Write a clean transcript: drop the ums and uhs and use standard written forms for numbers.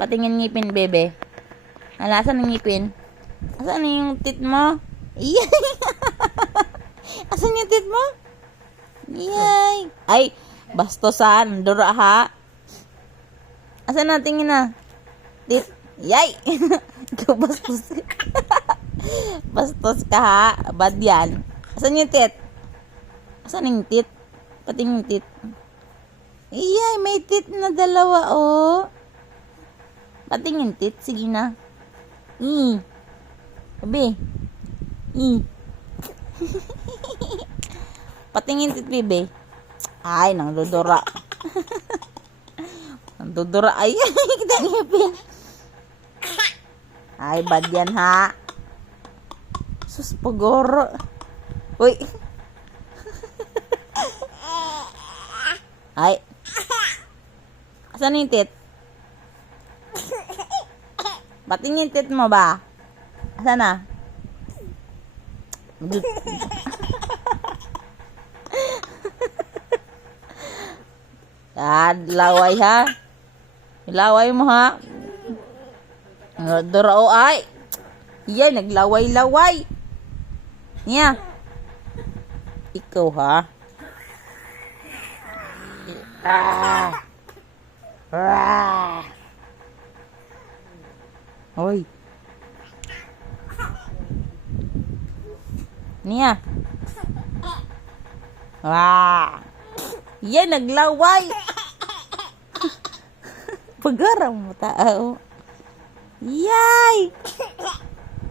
Patingin ngipin, bebe. Asan ang ngipin? Asan yung tit mo? Iyay! Asan yung tit mo? Iyay! Ay, bastosan. Dura ha? Asan na? Tingin na. Tit. Iyay! Ikaw bastos. Bastos ka ha? Bad yan. Asan yung tit? Asan yung tit? Patingin yung tit. Iyay, may tit na dalawa, oh. Patingin tit, sige na. Bebe. Patingin tit, bebe. Ay, nang dudura. Nang dudura. Ay, kita ngipin. Ay, bad yan ha. Sus, pagoro. Uy. Ay. Asan yung tit? Patingin tit mo ba? Asan na? Laway ha. Laway mo ha. Durao ay. Yan, naglaway-laway. Niya. Ikaw ha. Hoy. Niya. Yan, naglaway. Pagara mo tao. Yay!